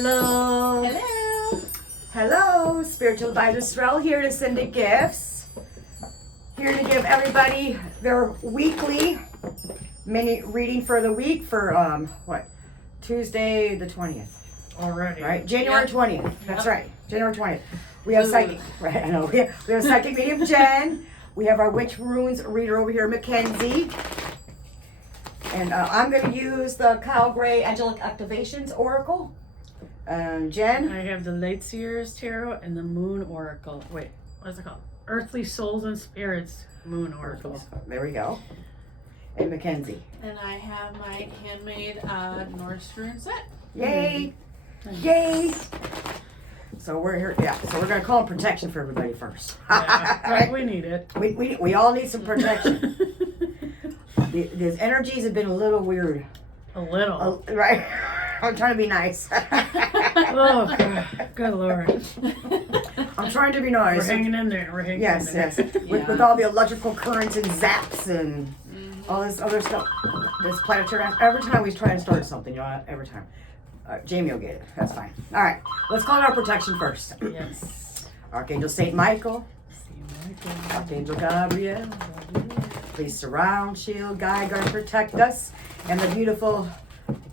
Hello. Hello. Hello, Spiritual Advisor Srel here to send the gifts. Here to give everybody their weekly mini reading for the week for Tuesday the 20th. Already. Right? January 20th. That's right. January 20th. We have psychic, right? I know. We have psychic medium Jen. We have our witch runes reader over here, Mackenzie. And I'm going to use the Kyle Gray Angelic Activations Oracle. Jen? I have the Late Seers Tarot and the Moon Oracle. Wait, what's it called? Earthly Souls and Spirits Moon Oracle. There we go. And Mackenzie. And I have my handmade Norse rune set. Yay! Mm-hmm. Yay! So we're here, so we're going to call protection for everybody first. Yeah, right, we need it. We all need some protection. These energies have been a little weird. A little. Right? I'm trying to be nice. Oh, God. Good Lord. I'm trying to be nice. We're hanging in there. We're hanging Yes, in there. yes. With all the electrical currents and zaps and all this other stuff. This planetary, every time we try and start something, you know, every time. Jamie will get it. That's fine. All right. Let's call it our protection first. Yes. Archangel Saint Michael. Saint Michael. Archangel Gabriel. Please surround, shield, guide, guard, protect us and the beautiful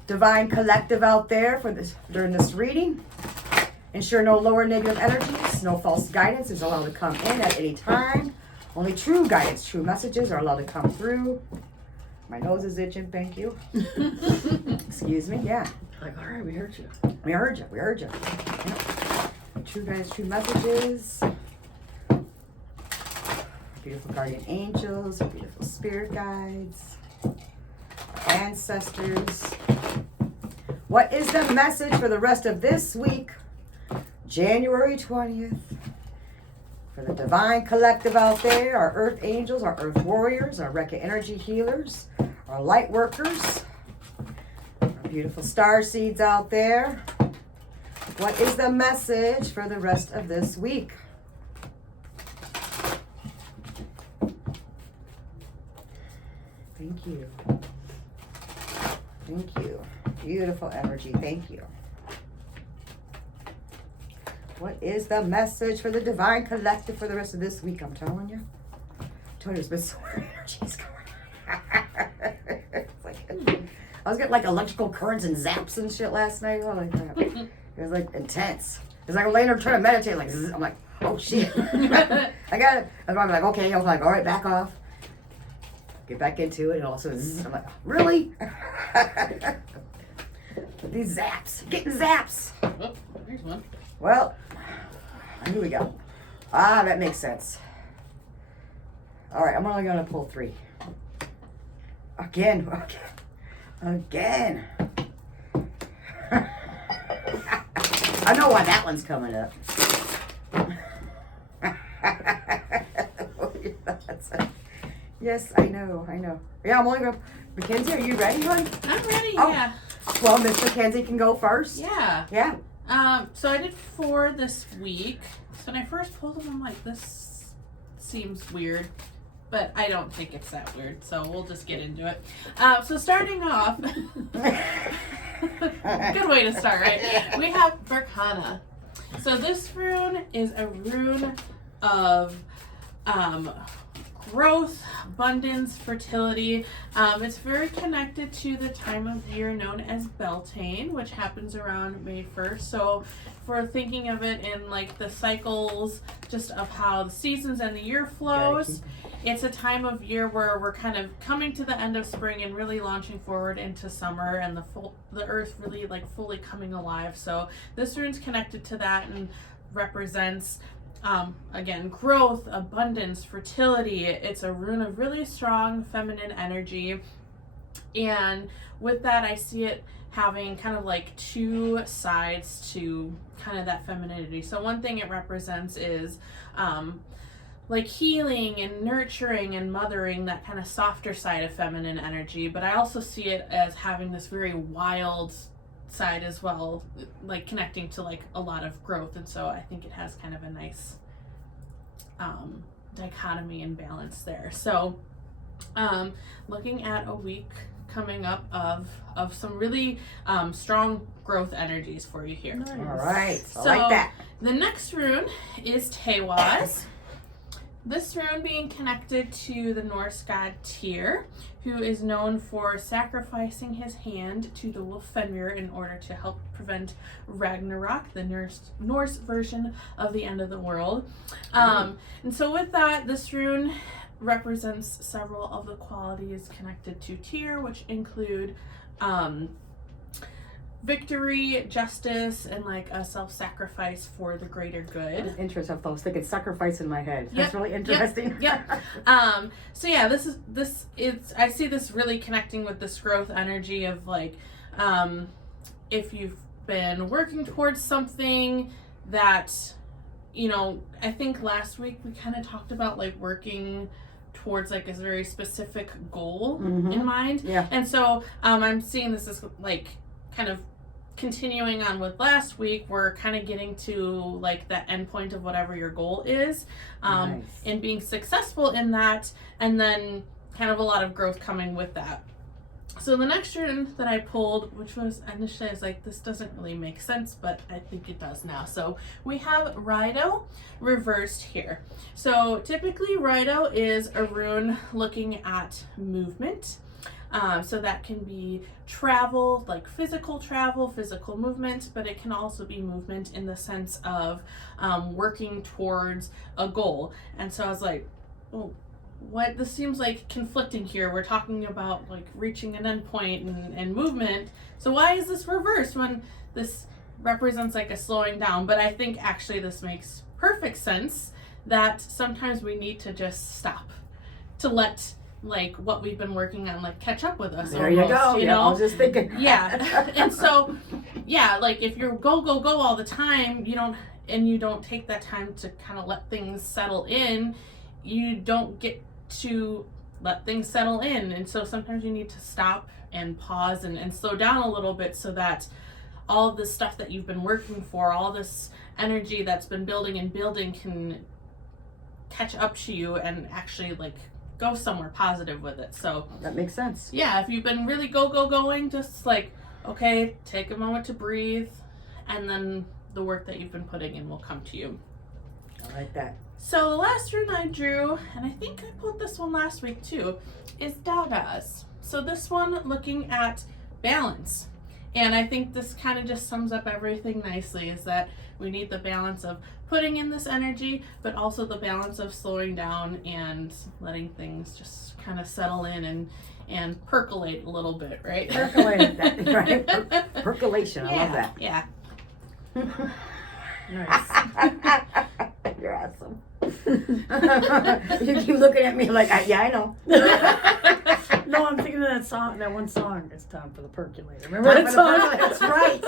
divine collective out there for this during this reading. Ensure no lower negative energies, no false guidance is allowed to come in at any time. Only true guidance, true messages are allowed to come through. My nose is itching, thank you. Excuse me, yeah. Like, all right, we heard you. We heard you, we heard you. Yeah. True guidance, true messages. Beautiful guardian angels, beautiful spirit guides, ancestors. What is the message for the rest of this week, January 20th? For the divine collective out there, our earth angels, our earth warriors, our Rekka energy healers, our light workers, our beautiful star seeds out there. What is the message for the rest of this week? Thank you. Thank you. Beautiful energy. Thank you. What is the message for the divine collective for the rest of this week? I'm telling you. There's been so many energies going on. It's like, I was getting like electrical currents and zaps and shit last night. Holy crap. It was like intense. It's like I'm laying there trying to meditate. Like, I'm like, oh shit. I got it. And I'm like, okay. I was like, all right, back off. Get back into it, and also I'm like, really? These zaps, getting zaps. Oh, there's one. Well, here we go. Ah, that makes sense. All right, I'm only gonna pull 3. Again. I know why that one's coming up. Yes, I know. Yeah, I'm only going to... Mackenzie, are you ready, hon? I'm ready, Oh. yeah. Well, Miss Mackenzie can go first. Yeah. Yeah. So I did 4 this week. So when I first pulled them, I'm like, this seems weird. But I don't think it's that weird, so we'll just get into it. So starting off... Good way to start, right? We have Berkana. So this rune is a rune of... growth, abundance, fertility. It's very connected to the time of year known as Beltane, which happens around May 1st. So if we're thinking of it in like the cycles just of how the seasons and the year flows, it's a time of year where we're kind of coming to the end of spring and really launching forward into summer, and the earth really like fully coming alive. So this rune's connected to that and represents again, growth, abundance, fertility. It's a rune of really strong feminine energy. And with that, I see it having kind of like 2 sides to kind of that femininity. So one thing it represents is like healing and nurturing and mothering, that kind of softer side of feminine energy. But I also see it as having this very wild side as well, like connecting to like a lot of growth. And so I think it has kind of a nice dichotomy and balance there. So looking at a week coming up of some really strong growth energies for you here. Nice. All right. I So like that. the next rune is Tewaz. This rune being connected to the Norse god Tyr, who is known for sacrificing his hand to the wolf Fenrir in order to help prevent Ragnarok, the Norse version of the end of the world. And so with that, this rune represents several of the qualities connected to Tyr, which include victory, justice, and like a self-sacrifice for the greater good. Interesting. I was thinking sacrifice in my head. That's Yep, really interesting. Yep. So yeah, this is I see this really connecting with this growth energy of like, if you've been working towards something that, you know, I think last week we kind of talked about like working towards like a very specific goal in mind. Yeah. And so I'm seeing this as like kind of continuing on with last week. We're kind of getting to like the end point of whatever your goal is, Nice. and being successful in that, and then kind of a lot of growth coming with that. So the next rune that I pulled, which was initially I was like, this doesn't really make sense, but I think it does now. So we have Rido reversed here. So typically Rido is a rune looking at movement. So that can be travel, like physical travel, physical movement, but it can also be movement in the sense of working towards a goal. And so I was like, oh, what? This seems like conflicting here. We're talking about like reaching an endpoint and movement. So why is this reversed when this represents like a slowing down? But I think actually this makes perfect sense that sometimes we need to just stop to let like what we've been working on like catch up with us. There almost, you go. you Yeah, know? I was just thinking. Yeah. And so, yeah, like if you're go all the time, you don't take that time to kind of let things settle in, you don't get to let things settle in. And so sometimes you need to stop and pause and slow down a little bit so that all of this stuff that you've been working for, all this energy that's been building and building can catch up to you and actually like go somewhere positive with it. So That makes sense. yeah, if you've been really going, just like, okay, take a moment to breathe, and then the work that you've been putting in will come to you. I like that. So the last rune I drew, and I think I pulled this one last week too, is Dadas. So this one looking at balance. And I think this kind of just sums up everything nicely, is that we need the balance of putting in this energy, but also the balance of slowing down and letting things just kind of settle in and percolate a little bit, right? Percolate, that, right? Percolation. I love that. Yeah. Nice. You're awesome. You keep looking at me like, yeah, I know. No, I'm thinking of that song, that one song. It's time for the percolator. Remember Time that for the song? percolator, that's right.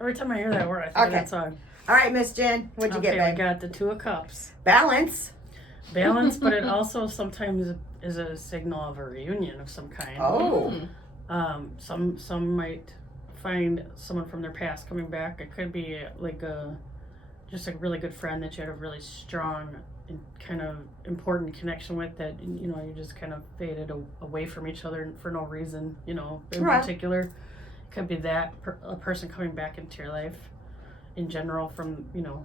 Every time I hear that word, I think of Okay. that song. All right, Miss Jen, what'd you Okay, get, I babe? got the Two of Cups. Balance. Balance, but it also sometimes is a signal of a reunion of some kind. Oh. Some might find someone from their past coming back. It could be like just a really good friend that you had a really strong and kind of important connection with, that you know you just kind of faded away from each other for no reason, you know, in Right. particular. It could be that a person coming back into your life in general from, you know,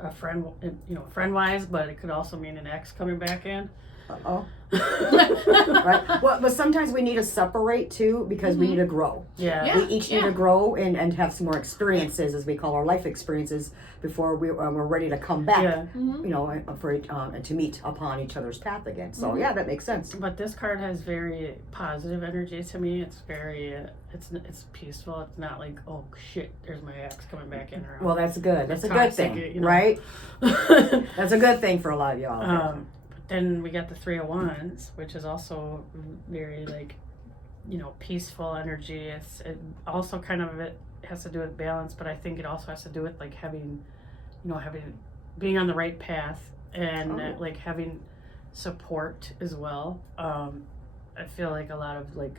a friend, you know, friend wise, but it could also mean an ex coming back in. Uh-oh. Right. Well, but sometimes we need to separate too, because we need to grow. Yeah. We each need to grow and have some more experiences, as we call our life experiences, before we're ready to come back. Yeah. You know, for to meet upon each other's path again. So yeah, that makes sense. But this card has very positive energy to me. It's very, it's peaceful. It's not like, oh shit, there's my ex coming back in. Or, Well, that's good. That's a good toxic, thing, you know. right? That's a good thing for a lot of y'all. But then we got the Three of Wands, which is also very like, you know, peaceful energy. It also kind of it has to do with balance, but I think it also has to do with like being on the right path and like having support as well. I feel like a lot of like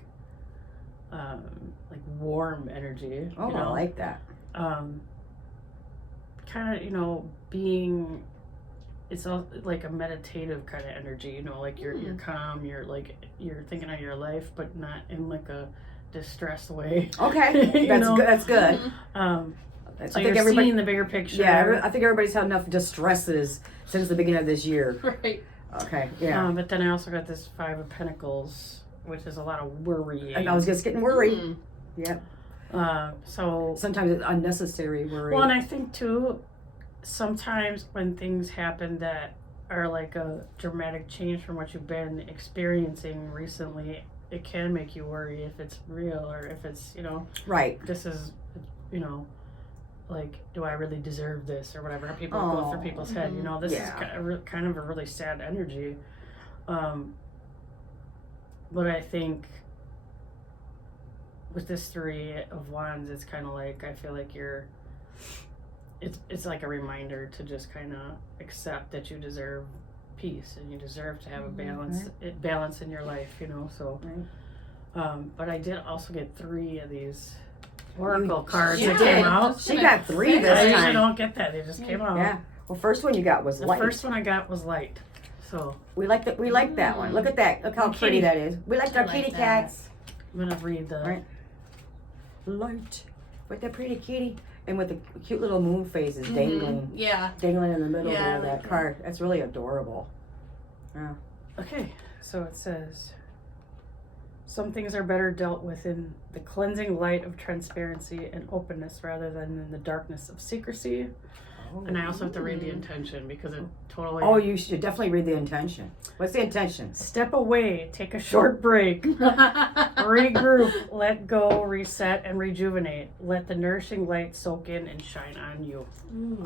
warm energy. Oh, you know? I like that. Kind of, you know, being it's all like a meditative kind of energy, you know, like you're calm, you're thinking of your life, but not in like a distressed way. Okay, that's know? good. That's good. So I think you're seeing the bigger picture. Yeah, I think everybody's had enough distresses since the beginning of this year. Right. Okay, yeah. But then I also got this 5 of Pentacles, which is a lot of worrying. And I was just getting worried. Yep. So sometimes it's unnecessary worry. Well, and I think too, sometimes when things happen that are like a dramatic change from what you've been experiencing recently, it can make you worry if it's real or if it's, you know, right. This is, you know, like, do I really deserve this or whatever people go through people's head, you know, this is kind of a really sad energy. But I think with this 3 of Wands, it's kind of like, I feel like it's like a reminder to just kind of accept that you deserve peace and you deserve to have a balance in your life, you know, so. But I did also get 3 of these Oracle cards that came out. She got 3 this I time. usually don't get that. They just came out. Yeah. Well, first one you got was light. The first one I got was light. So we like that. We like that one. Look at that. Look how pretty that is. We like our kitty cats. I'm gonna read the light with the pretty kitty and with the cute little moon phases dangling. Yeah. Dangling in the middle of that like card. That's really adorable. Yeah. Okay, so it says, some things are better dealt with in the cleansing light of transparency and openness rather than in the darkness of secrecy. And I also have to read the intention because it totally... Oh, you should definitely read the intention. What's the intention? Step away, take a short break, regroup, let go, reset, and rejuvenate. Let the nourishing light soak in and shine on you.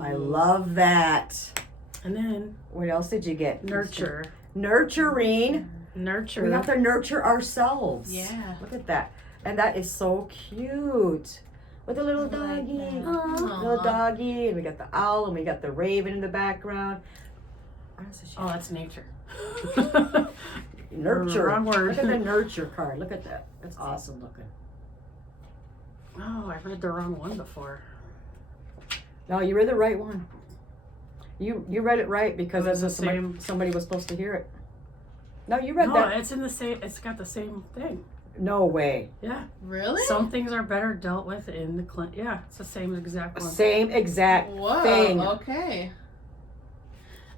I love that. And then... What else did you get? Nurture. Nurturing. Nurture. We have to nurture ourselves. Yeah. Look at that. And that is so cute. With a little doggy. Little doggy. And we got the owl and we got the raven in the background. Oh, that's nature. Nurture. Wrong word. Look at the nurture card. Look at that. That's awesome looking. Oh, I read the wrong one before. No, you read the right one. You read it right because that's what somebody was supposed to hear it. No, you read that. No, it's in the same. It's got the same thing. No way. Yeah. Really? Some things are better dealt with in the Yeah, it's the same exact one. Same exact thing. Okay.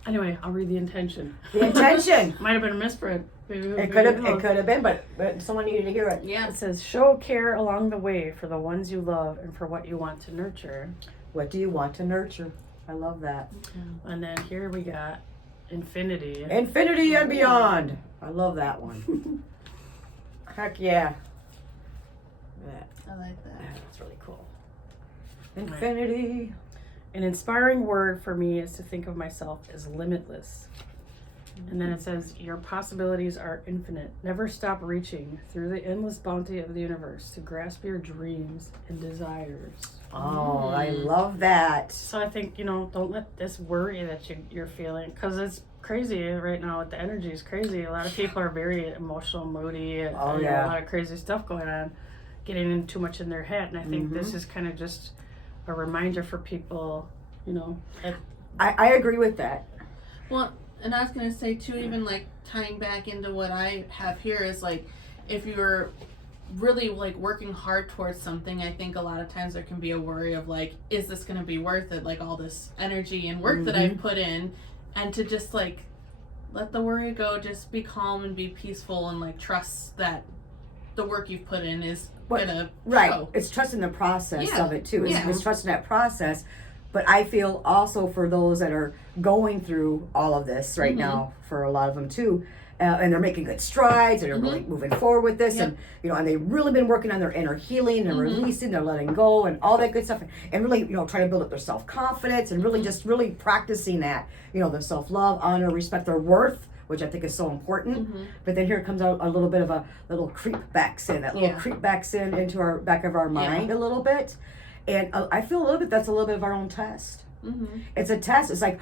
Anyway, I'll read the intention. The intention. Might have been a misprint. It could have been, but someone needed to hear it. Yeah. It says, show care along the way for the ones you love and for what you want to nurture. What do you want to nurture? I love that. And then here we got infinity. Infinity and beyond. I love that one. Heck yeah. I like that. That's really cool. Infinity. An inspiring word for me is to think of myself as limitless. And then it says, your possibilities are infinite. Never stop reaching through the endless bounty of the universe to grasp your dreams and desires. Oh, I love that. So I think, don't let this worry that you're feeling, because it's crazy right now. The energy is crazy. A lot of people are very emotional, moody, and a lot of crazy stuff going on, getting in too much in their head. And I think this is kind of just a reminder for people, I agree with that. Well, and I was going to say too, even like tying back into what I have here is like, if you're really like working hard towards something, I think a lot of times there can be a worry of like, is this going to be worth it? Like all this energy and work that I've put in, and to just like let the worry go, just be calm and be peaceful and like trust that the work you've put in is gonna show. It's trusting the process of it too. It's trusting that process. But I feel also for those that are going through all of this right now, for a lot of them too, and they're making good strides and they're really moving forward with this, and and they've really been working on their inner healing and releasing, they're letting go and all that good stuff, and really trying to build up their self-confidence and really just really practicing that, their self-love, honor, respect, their worth, which I think is so important. But then here comes out a little bit of a little creep backs in, into our back of our mind a little bit. And I feel a little bit that's a little bit of our own test. It's a test. It's like,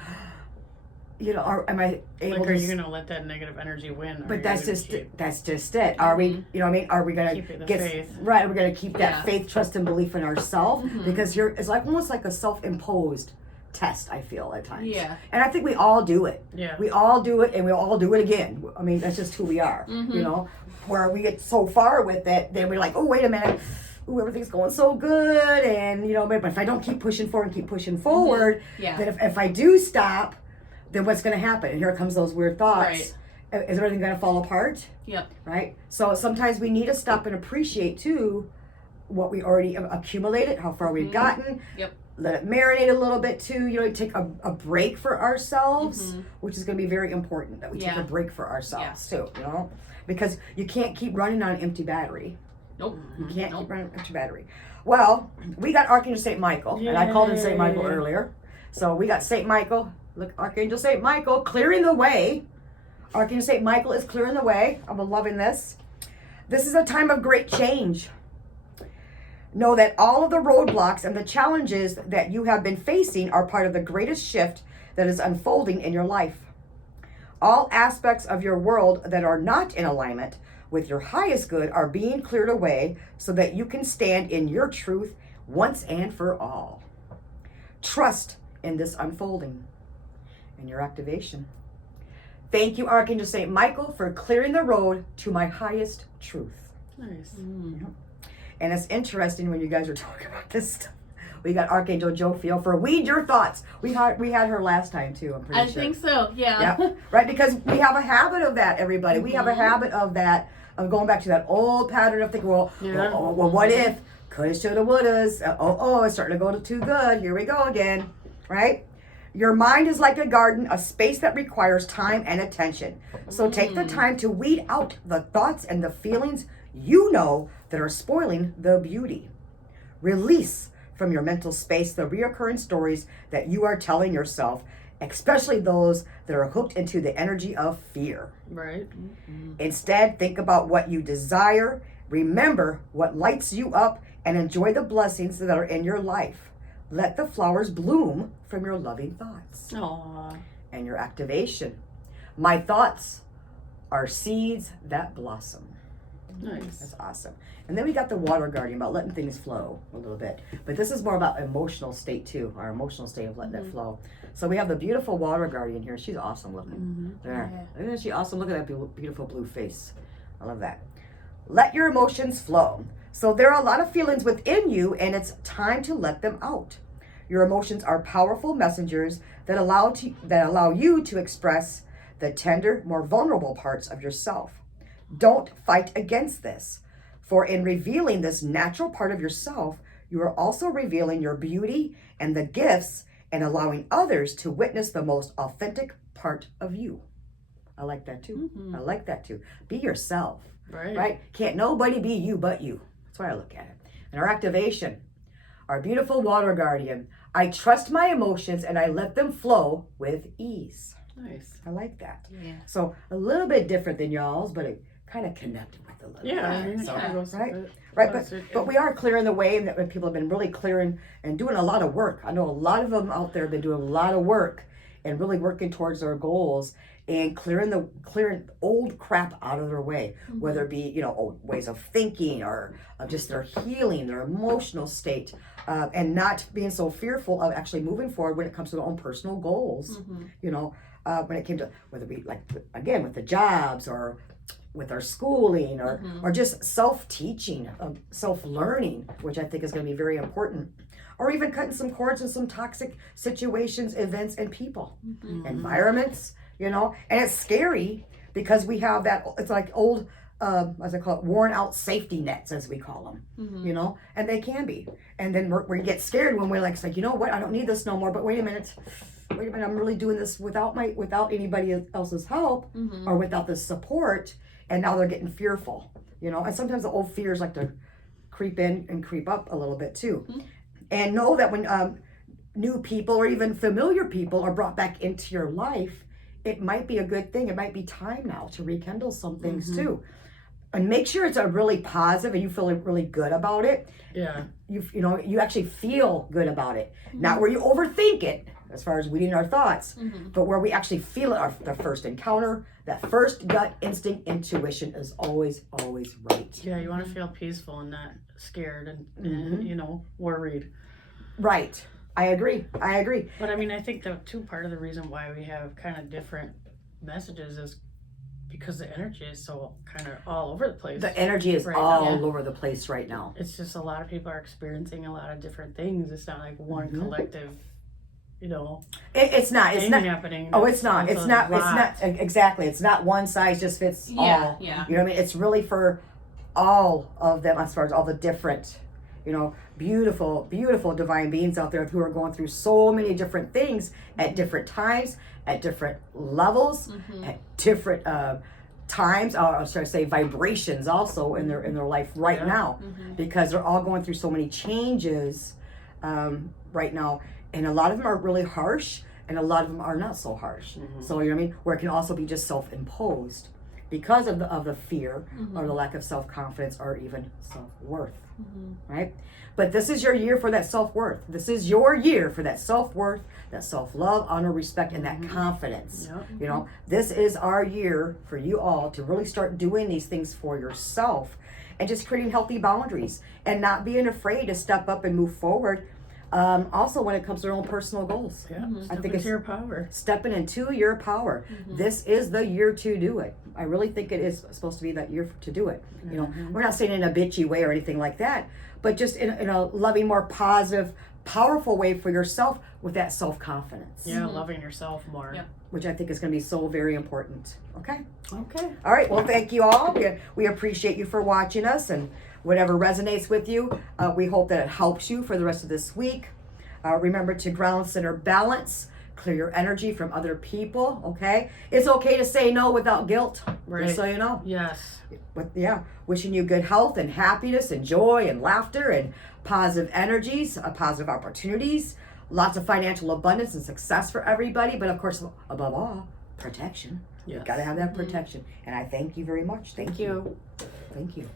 am I able like, are you gonna let that negative energy win? But that's just it. Are we? Are we gonna get faith? Right? Are we gonna keep that faith, trust, and belief in ourselves? Because here it's like almost like a self-imposed test, I feel, at times. Yeah. And I think we all do it. Yeah. We all do it, and we all do it again. I mean, that's just who we are, you know, where we get so far with it, then we're like, oh, wait a minute. Ooh, everything's going so good. And, you know, but if I don't keep pushing forward and keep pushing forward, Yeah. then if I do stop, then what's going to happen? And here comes those weird thoughts. Right. Is everything going to fall apart? Yep. Right? So sometimes we need to stop and appreciate, too, what we already accumulated, how far we've gotten. Yep. Let it marinate a little bit too. You know, take a break for ourselves, which is going to be very important that we take a break for ourselves too. You know, because you can't keep running on an empty battery. Nope. You can't keep running on an empty battery. Well, we got Archangel St. Michael, and I called him St. Michael earlier. So we got St. Michael. Look, Archangel St. Michael clearing the way. Archangel St. Michael is clearing the way. I'm loving this. This is a time of great change. Know that all of the roadblocks and the challenges that you have been facing are part of the greatest shift that is unfolding in your life. All aspects of your world that are not in alignment with your highest good are being cleared away so that you can stand in your truth once and for all. Trust in this unfolding and your activation. Thank you, Archangel St. Michael, for clearing the road to my highest truth. Nice. And it's interesting when you guys are talking about this stuff. We got Archangel Jophiel for Weed Your Thoughts. We had her last time too, I'm pretty sure. I think so, yeah. Yeah, right, because we have a habit of that, everybody. We have a habit of that, of going back to that old pattern of thinking, well, what if? Coulda, shoulda, wouldas. It's starting to go too good. Here we go again, right? Your mind is like a garden, a space that requires time and attention. So take the time to weed out the thoughts and the feelings you know that are spoiling the beauty. Release from your mental space the reoccurring stories that you are telling yourself, especially those that are hooked into the energy of fear. Right. Instead, think about what you desire, remember what lights you up, and enjoy the blessings that are in your life. Let the flowers bloom from your loving thoughts. Aww. And your activation. My thoughts are seeds that blossom. Nice. That's awesome. And then we got the water guardian about letting things flow a little bit. But this is more about emotional state too, our emotional state of letting it flow. So we have the beautiful water guardian here. She's awesome looking. There. Isn't she awesome? Look at that beautiful blue face. I love that. Let your emotions flow. So there are a lot of feelings within you, and it's time to let them out. Your emotions are powerful messengers that allow you to express the tender, more vulnerable parts of yourself. Don't fight against this, for in revealing this natural part of yourself, you are also revealing your beauty and the gifts and allowing others to witness the most authentic part of you. I like that too. I like that too. Be yourself, right? Can't nobody be you but you. That's why I look at it. And our activation, our beautiful water guardian. I trust my emotions and I let them flow with ease. Nice. I like that. Yeah. So a little bit different than y'all's, but it kind of connected with a little Yeah, I bit. mean, So, it goes right? with it. Right, but we are clearing the way, and that people have been really clearing and doing a lot of work. I know a lot of them out there have been doing a lot of work and really working towards their goals and clearing old crap out of their way, whether it be old ways of thinking or of just their healing, their emotional state, and not being so fearful of actually moving forward when it comes to their own personal goals. When it came to whether it be like again with the jobs or with our schooling or just self-teaching, self-learning, which I think is going to be very important, or even cutting some cords in some toxic situations, events, and people, environments, and it's scary because we have that, it's like old, as I call it, worn out safety nets, as we call them, and they can be. And then we get scared when we're like, you know what, I don't need this no more, but wait a minute, I'm really doing this without anybody else's help or without the support. And now they're getting fearful, and sometimes the old fears like to creep in and creep up a little bit too. And know that when new people or even familiar people are brought back into your life, it might be a good thing. It might be time now to rekindle some things too. And make sure it's a really positive and you feel really good about it. Yeah. You actually feel good about it. Not where you overthink it, as far as weeding our thoughts, but where we actually feel it, the first encounter, that first gut instinct intuition is always right. Yeah, you want to feel peaceful and not scared and worried. Right. I agree. But I mean, I think the part of the reason why we have kind of different messages is because the energy is so kind of all over the place. The energy is right all now. over the place right now. It's just a lot of people are experiencing a lot of different things. It's not like one Mhm. collective, you know, It's not. It's thing not. happening. Oh, it's not. It's not. It's lot. not. Exactly. It's not one size just fits all. Yeah. You know what I mean? It's really for all of them, as far as all the different, beautiful, beautiful divine beings out there who are going through so many different things at different times, at different levels, at different times, or should I say vibrations also in their life right Yeah. now, because they're all going through so many changes right now, and a lot of them are really harsh, and a lot of them are not so harsh. So you know what I mean? Where it can also be just self-imposed because of the fear or the lack of self-confidence or even self-worth, right? But this is your year for that self-worth. This is your year for that self-worth, that self-love, honor, respect, and that confidence. Yep. This is our year for you all to really start doing these things for yourself and just creating healthy boundaries and not being afraid to step up and move forward. Also, when it comes to their own personal goals. Yeah, I think it's it's your power. stepping into your power. This is the year to do it. I really think it is supposed to be that year to do it. We're not saying in a bitchy way or anything like that, but just in a loving, more positive, powerful way for yourself with that self-confidence. Yeah, loving yourself more. Yep. Which I think is going to be so very important. Okay? Okay. All right. Well, thank you all. We appreciate you for watching us, and whatever resonates with you, we hope that it helps you for the rest of this week. Remember to ground, center, balance, clear your energy from other people. Okay? It's okay to say no without guilt. Right. Just so you know. Yes. But yeah, wishing you good health and happiness and joy and laughter and positive energies, positive opportunities, lots of financial abundance and success for everybody. But of course, above all, protection. Yes. You've got to have that protection. And I thank you very much. Thank you. you. Thank you.